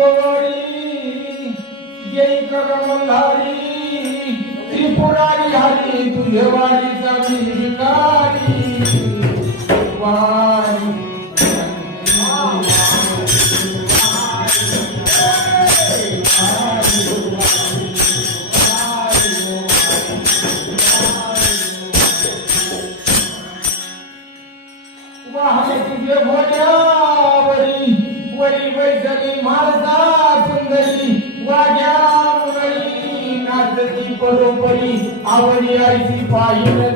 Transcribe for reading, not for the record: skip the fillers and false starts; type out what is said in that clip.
वडी जय करमल्हारी त्रिपुरारी हरी तुझे वारीचा भिकारी वारी वाहने तुझे भोजावरी वरी वैजली मारता सुंदरी वाग्या मुरळी नाचती परोपरी आवडी आईची पाहिलं